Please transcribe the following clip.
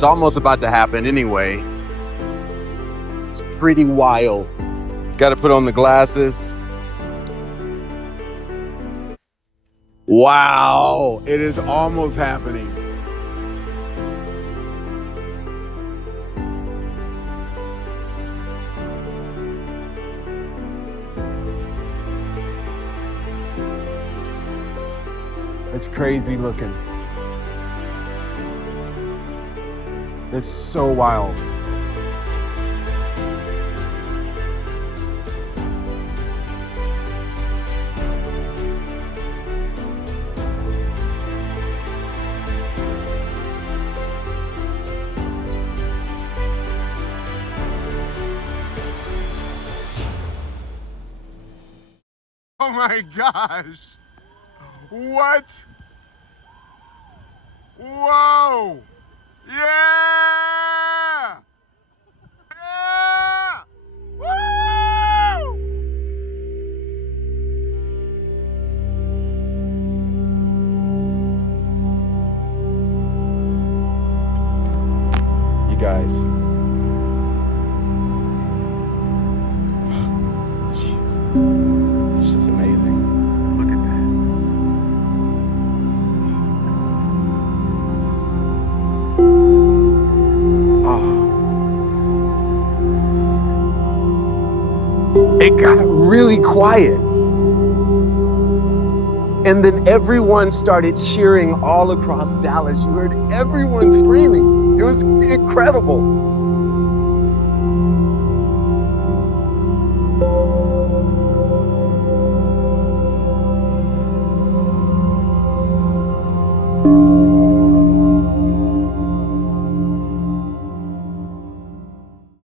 It's almost about to happen anyway. It's pretty wild. Got to put on the glasses. Wow, it is almost happening. It's crazy looking. It's so wild. Oh my gosh. What? Whoa! Yeah! Yeah! Woo! You guys. Jeez. It's just amazing. Look at that. It got really quiet. And then everyone started cheering all across Dallas. You heard everyone screaming. It was incredible.